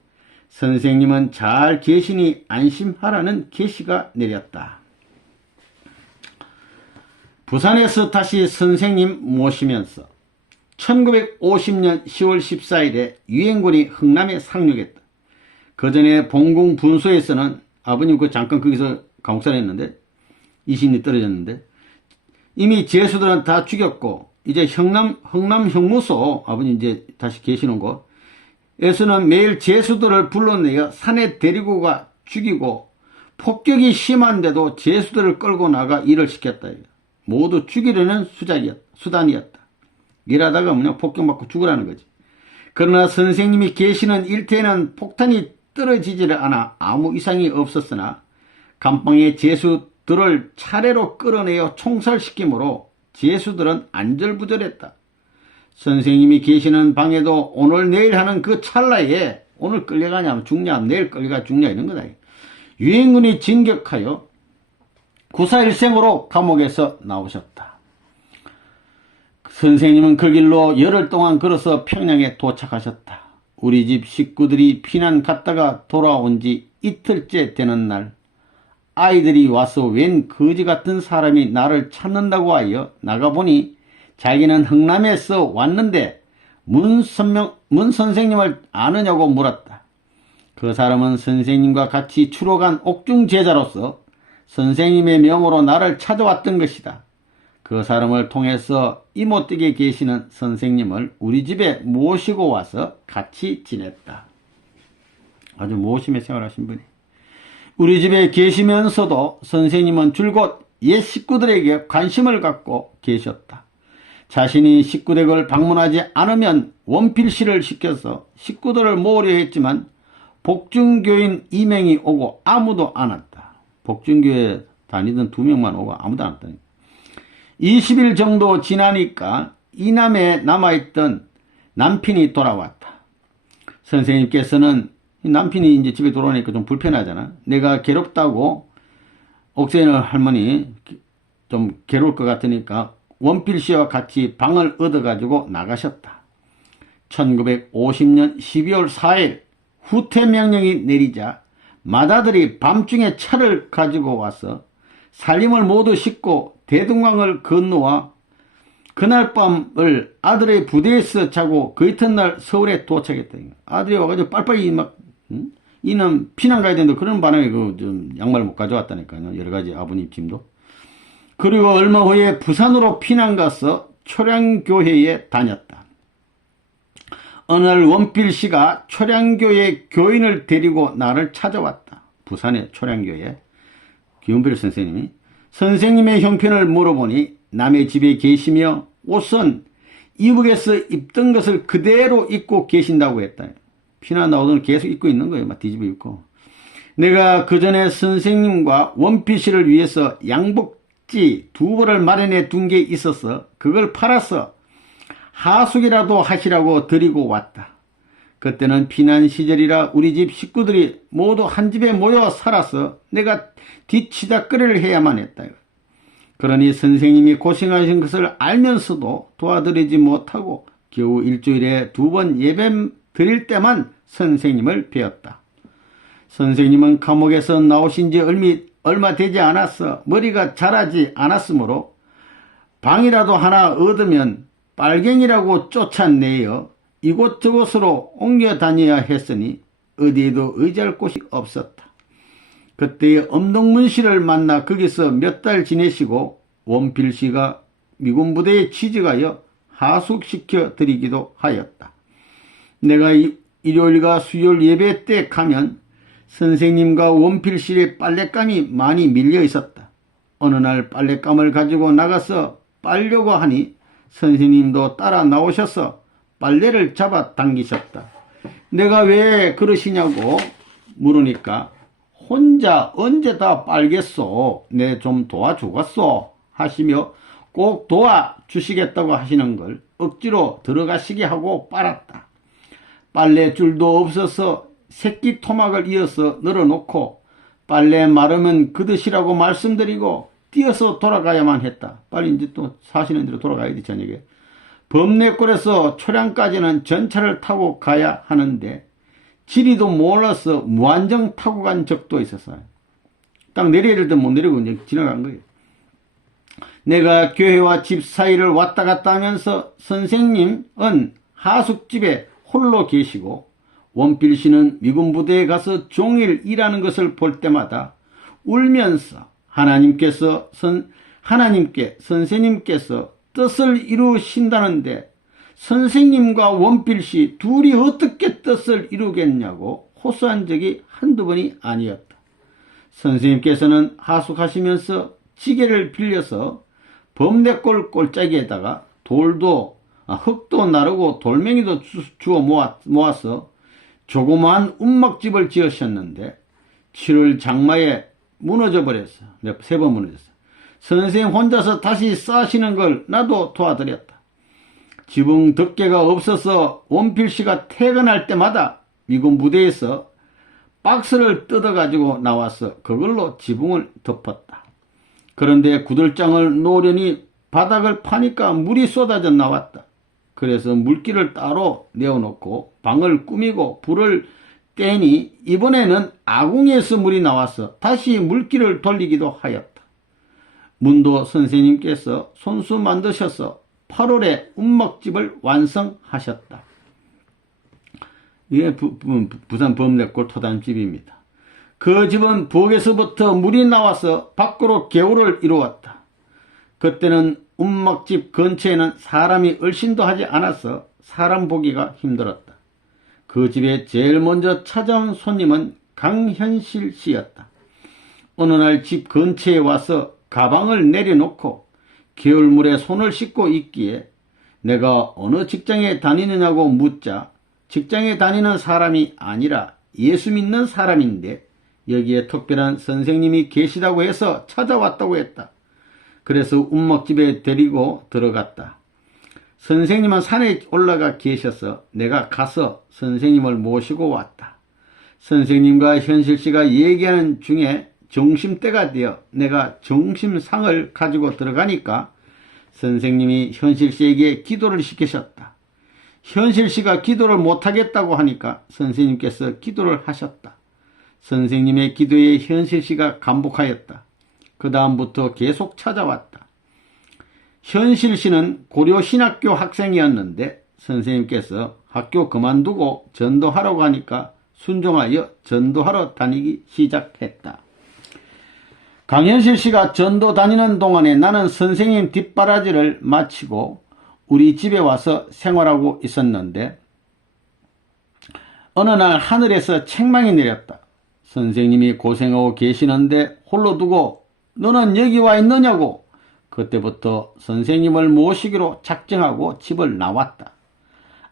선생님은 잘 계시니 안심하라는 계시가 내렸다. 부산에서 다시 선생님 모시면서 1950년 10월 14일에 유엔군이 흥남에 상륙했다. 그 전에 봉궁 분소에서는 아버님 잠깐 거기서 감옥살했는데 20리 떨어졌는데 이미 제수들은 다 죽였고 이제 흥남 형무소 아버님 이제 다시 계시는 곳에서는 매일 제수들을 불러내어 산에 데리고 가 죽이고 폭격이 심한데도 제수들을 끌고 나가 일을 시켰다. 모두 죽이려는 수단이었다. 일하다가 그냥 폭격받고 죽으라는 거지. 그러나 선생님이 계시는 일대에는 폭탄이 떨어지지를 않아 아무 이상이 없었으나 감방의 제수들을 차례로 끌어내어 총살시키므로 제수들은 안절부절했다. 선생님이 계시는 방에도 오늘 내일 하는 그 찰나에 오늘 끌려가냐 죽냐 내일 끌려가 죽냐 이런 거다. 유엔군이 진격하여 구사일생으로 감옥에서 나오셨다. 선생님은 그 길로 열흘 동안 걸어서 평양에 도착하셨다. 우리 집 식구들이 피난 갔다가 돌아온 지 이틀째 되는 날 아이들이 와서 웬 거지 같은 사람이 나를 찾는다고 하여 나가보니 자기는 흥남에서 왔는데 문 선생님을 아느냐고 물었다. 그 사람은 선생님과 같이 추로 간 옥중 제자로서 선생님의 명으로 나를 찾아왔던 것이다. 그 사람을 통해서 이모댁에 계시는 선생님을 우리 집에 모시고 와서 같이 지냈다. 아주 모심의 생활하신 분이. 우리 집에 계시면서도 선생님은 줄곧 옛 식구들에게 관심을 갖고 계셨다. 자신이 식구댁을 방문하지 않으면 원필시를 시켜서 식구들을 모으려 했지만 복중교인 2명이 오고 아무도 안 왔다. 복중교에 다니던 2명만 오고 아무도 안 왔다. 20일 정도 지나니까 이남에 남아있던 남편이 돌아왔다. 선생님께서는 남편이 이제 집에 돌아오니까 좀 불편하잖아. 내가 괴롭다고 옥세인 할머니 좀 괴로울 것 같으니까 원필 씨와 같이 방을 얻어가지고 나가셨다. 1950년 12월 4일 후퇴명령이 내리자 맏아들이 밤중에 차를 가지고 와서 살림을 모두 싣고 대동강을 건너와 그날 밤을 아들의 부대에서 자고 그 이튿날 서울에 도착했다. 아들이 와가지고 빨리빨리 이는 피난 가야 되는데 그런 반응에 좀 양말 못 가져왔다니까요. 여러 가지 아버님 짐도. 그리고 얼마 후에 부산으로 피난 가서 초량교회에 다녔다. 어느 날 원필 씨가 초량교회 교인을 데리고 나를 찾아왔다. 부산의 초량교회 기원필 선생님이 선생님의 형편을 물어보니 남의 집에 계시며 옷은 이북에서 입던 것을 그대로 입고 계신다고 했다. 피나 나오던 계속 입고 있는 거예요. 막 뒤집어 입고. 내가 그 전에 선생님과 원피스를 위해서 양복지 2벌을 마련해 둔 게 있어서 그걸 팔아서 하숙이라도 하시라고 드리고 왔다. 그때는 피난 시절이라 우리 집 식구들이 모두 한 집에 모여 살아서 내가 뒤치다거리를 해야만 했다. 그러니 선생님이 고생하신 것을 알면서도 도와드리지 못하고 겨우 일주일에 2번 예배 드릴 때만 선생님을 뵈었다. 선생님은 감옥에서 나오신 지 얼마 되지 않아서 머리가 자라지 않았으므로 방이라도 하나 얻으면 빨갱이라고 쫓아내어 이곳저곳으로 옮겨 다녀야 했으니 어디에도 의지할 곳이 없었다. 그때 엄동문 씨를 만나 거기서 몇 달 지내시고 원필 씨가 미군 부대에 취직하여 하숙시켜 드리기도 하였다. 내가 일요일과 수요일 예배 때 가면 선생님과 원필 씨의 빨랫감이 많이 밀려 있었다. 어느 날 빨랫감을 가지고 나가서 빨려고 하니 선생님도 따라 나오셔서 빨래를 잡아 당기셨다. 내가 왜 그러시냐고 물으니까 혼자 언제 다 빨겠소? 내 좀 도와주겠소? 하시며 꼭 도와주시겠다고 하시는 걸 억지로 들어가시게 하고 빨았다. 빨래줄도 없어서 새끼 토막을 이어서 널어놓고 빨래 마르면 그드시라고 말씀드리고 뛰어서 돌아가야만 했다. 빨리 이제 또 사시는 대로 돌아가야지 저녁에. 범내골에서 초량까지는 전차를 타고 가야 하는데 지리도 몰라서 무한정 타고 간 적도 있었어요. 딱 내려야 될 때 못 내리고 이제 지나간 거예요. 내가 교회와 집 사이를 왔다 갔다 하면서 선생님은 하숙집에 홀로 계시고 원필 씨는 미군 부대에 가서 종일 일하는 것을 볼 때마다 울면서 하나님께 선생님께서 뜻을 이루신다는데 선생님과 원필 씨 둘이 어떻게 뜻을 이루겠냐고 호소한 적이 한두 번이 아니었다. 선생님께서는 하숙하시면서 지게를 빌려서 범내골 골짜기에다가 흙도 나르고 돌멩이도 주워 모아서 조그마한 움막집을 지으셨는데 7월 장마에 무너져 버렸어. 3번 무너졌어. 선생님 혼자서 다시 쌓으시는 걸 나도 도와드렸다. 지붕 덮개가 없어서 원필 씨가 퇴근할 때마다 미군 부대에서 박스를 뜯어가지고 나와서 그걸로 지붕을 덮었다. 그런데 구들장을 놓으려니 바닥을 파니까 물이 쏟아져 나왔다. 그래서 물기를 따로 내어놓고 방을 꾸미고 불을 떼니 이번에는 아궁이에서 물이 나와서 다시 물기를 돌리기도 하였다. 문도 선생님께서 손수 만드셔서 8월에 움막집을 완성하셨다. 이게 부산 범내골 토담집입니다. 그 집은 부엌에서부터 물이 나와서 밖으로 개울을 이루었다. 그때는 움막집 근처에는 사람이 얼씬도 하지 않아서 사람 보기가 힘들었다. 그 집에 제일 먼저 찾아온 손님은 강현실 씨였다. 어느 날 집 근처에 와서 가방을 내려놓고 개울물에 손을 씻고 있기에 내가 어느 직장에 다니느냐고 묻자 직장에 다니는 사람이 아니라 예수 믿는 사람인데 여기에 특별한 선생님이 계시다고 해서 찾아왔다고 했다. 그래서 움막집에 데리고 들어갔다. 선생님은 산에 올라가 계셔서 내가 가서 선생님을 모시고 왔다. 선생님과 현실씨가 얘기하는 중에 점심때가 되어 내가 점심상을 가지고 들어가니까 선생님이 현실씨에게 기도를 시키셨다. 현실씨가 기도를 못하겠다고 하니까 선생님께서 기도를 하셨다. 선생님의 기도에 현실씨가 감복하였다. 그 다음부터 계속 찾아왔다. 현실씨는 고려신학교 학생이었는데 선생님께서 학교 그만두고 전도하라고 하니까 순종하여 전도하러 다니기 시작했다. 강현실 씨가 전도 다니는 동안에 나는 선생님 뒷바라지를 마치고 우리 집에 와서 생활하고 있었는데 어느 날 하늘에서 책망이 내렸다. 선생님이 고생하고 계시는데 홀로 두고 너는 여기 와 있느냐고. 그때부터 선생님을 모시기로 작정하고 집을 나왔다.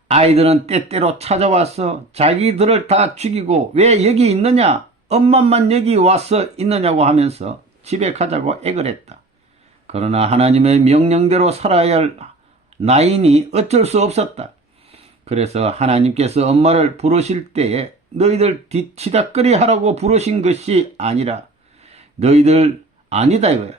아이들은 때때로 찾아와서 자기들을 다 죽이고 왜 여기 있느냐, 엄마만 여기 와서 있느냐고 하면서 집에 가자고 애걸 했다. 그러나 하나님의 명령대로 살아야 할 나이니 어쩔 수 없었다. 그래서 하나님께서 엄마를 부르실 때에 너희들 뒤치다꺼리 하라고 부르신 것이 아니라 너희들 아니다 이거야.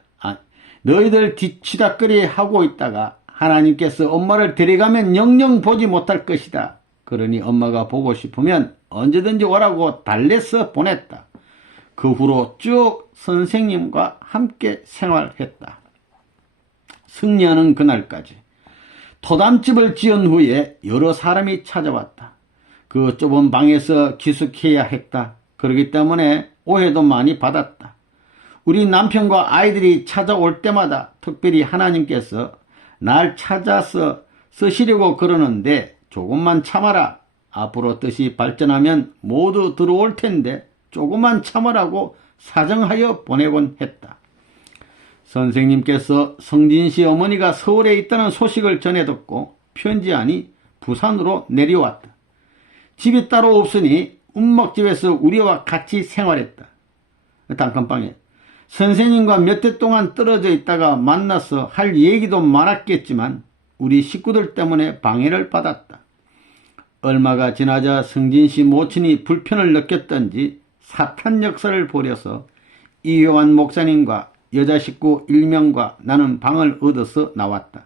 너희들 뒤치다꺼리 하고 있다가 하나님께서 엄마를 데려가면 영영 보지 못할 것이다. 그러니 엄마가 보고 싶으면 언제든지 오라고 달래서 보냈다. 그 후로 쭉 선생님과 함께 생활했다. 승려는 그날까지 토담집을 지은 후에 여러 사람이 찾아왔다. 그 좁은 방에서 기숙해야 했다. 그렇기 때문에 오해도 많이 받았다. 우리 남편과 아이들이 찾아올 때마다 특별히 하나님께서 날 찾아서 쓰시려고 그러는데 조금만 참아라. 앞으로 뜻이 발전하면 모두 들어올 텐데 조금만 참으라고 사정하여 보내곤 했다. 선생님께서 성진씨 어머니가 서울에 있다는 소식을 전해 듣고 편지안이 부산으로 내려왔다. 집이 따로 없으니 운막집에서 우리와 같이 생활했다. 단칸방에 선생님과 몇 해 동안 떨어져 있다가 만나서 할 얘기도 많았겠지만 우리 식구들 때문에 방해를 받았다. 얼마가 지나자 성진씨 모친이 불편을 느꼈던지 사탄 역사를 벌여서 이효환 목사님과 여자 식구 1명과 나는 방을 얻어서 나왔다.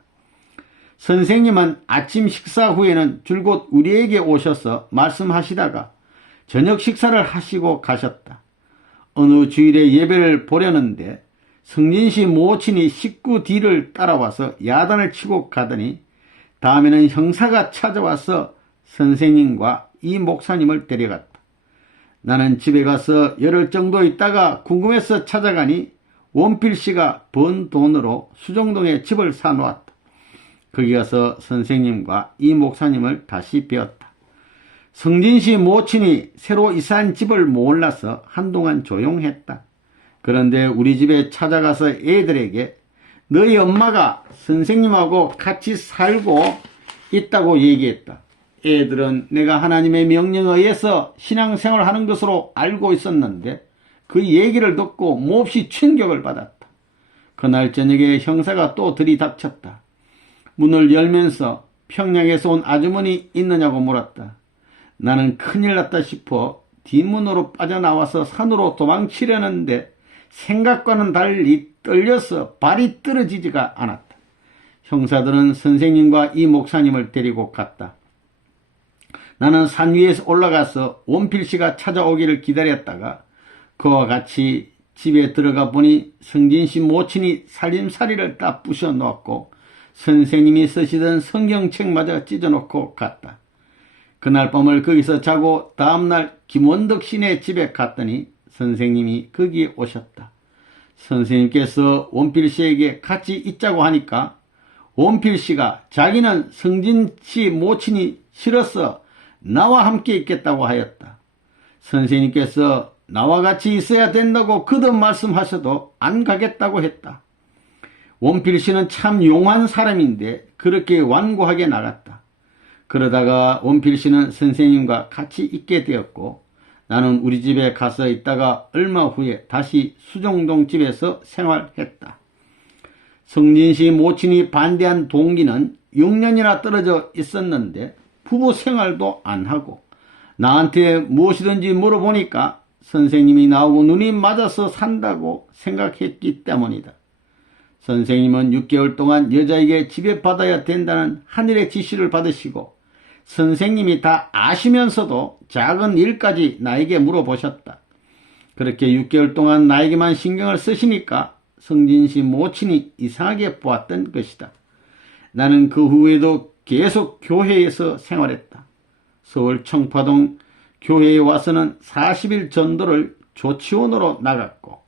선생님은 아침 식사 후에는 줄곧 우리에게 오셔서 말씀하시다가 저녁 식사를 하시고 가셨다. 어느 주일에 예배를 보려는데 성진씨 모친이 식구 뒤를 따라와서 야단을 치고 가더니 다음에는 형사가 찾아와서 선생님과 이 목사님을 데려갔다. 나는 집에 가서 열흘 정도 있다가 궁금해서 찾아가니 원필씨가 번 돈으로 수정동에 집을 사놓았다. 거기 가서 선생님과 이 목사님을 다시 배웠다. 성진씨 모친이 새로 이사한 집을 몰라서 한동안 조용했다. 그런데 우리 집에 찾아가서 애들에게 너희 엄마가 선생님하고 같이 살고 있다고 얘기했다. 애들은 내가 하나님의 명령에 의해서 신앙생활을 하는 것으로 알고 있었는데 그 얘기를 듣고 몹시 충격을 받았다. 그날 저녁에 형사가 또 들이닥쳤다. 문을 열면서 평양에서 온 아주머니 있느냐고 물었다. 나는 큰일 났다 싶어 뒷문으로 빠져나와서 산으로 도망치려는데 생각과는 달리 떨려서 발이 떨어지지가 않았다. 형사들은 선생님과 이 목사님을 데리고 갔다. 나는 산 위에서 올라가서 원필씨가 찾아오기를 기다렸다가 그와 같이 집에 들어가 보니 성진씨 모친이 살림살이를 다 부셔놓았고 선생님이 쓰시던 성경책마저 찢어놓고 갔다. 그날 밤을 거기서 자고 다음날 김원덕 씨네 집에 갔더니 선생님이 거기에 오셨다. 선생님께서 원필씨에게 같이 있자고 하니까 원필씨가 자기는 성진씨 모친이 싫어서 나와 함께 있겠다고 하였다. 선생님께서 나와 같이 있어야 된다고 거듭 말씀하셔도 안 가겠다고 했다. 원필씨는 참 용한 사람인데 그렇게 완고하게 나갔다. 그러다가 원필씨는 선생님과 같이 있게 되었고 나는 우리 집에 가서 있다가 얼마 후에 다시 수정동 집에서 생활했다. 성진씨 모친이 반대한 동기는 6년이나 떨어져 있었는데 부부 생활도 안 하고 나한테 무엇이든지 물어보니까 선생님이 나하고 눈이 맞아서 산다고 생각했기 때문이다. 선생님은 6개월 동안 여자에게 지배받아야 된다는 하늘의 지시를 받으시고 선생님이 다 아시면서도 작은 일까지 나에게 물어보셨다. 그렇게 6개월 동안 나에게만 신경을 쓰시니까 성진씨 모친이 이상하게 보았던 것이다. 나는 그 후에도 계속 교회에서 생활했다. 서울 청파동 교회에 와서는 40일 전도를 조치원으로 나갔고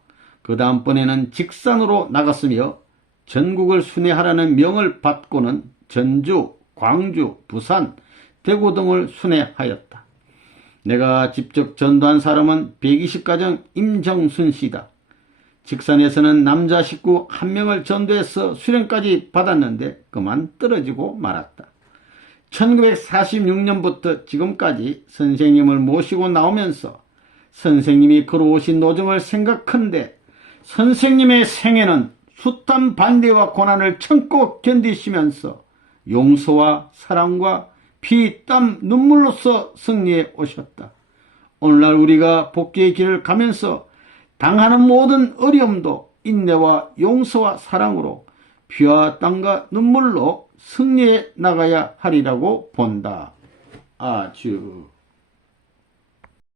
그 다음번에는 직산으로 나갔으며 전국을 순회하라는 명을 받고는 전주, 광주, 부산, 대구 등을 순회하였다. 내가 직접 전도한 사람은 120가정 임정순 씨다. 직산에서는 남자 식구 1명을 전도해서 수련까지 받았는데 그만 떨어지고 말았다. 1946년부터 지금까지 선생님을 모시고 나오면서 선생님이 걸어오신 노정을 생각한데 선생님의 생애는 숱한 반대와 고난을 참고 견디시면서 용서와 사랑과 피, 땀, 눈물로써 승리해 오셨다. 오늘날 우리가 복귀의 길을 가면서 당하는 모든 어려움도 인내와 용서와 사랑으로 피와 땀과 눈물로 승리해 나가야 하리라고 본다. 아주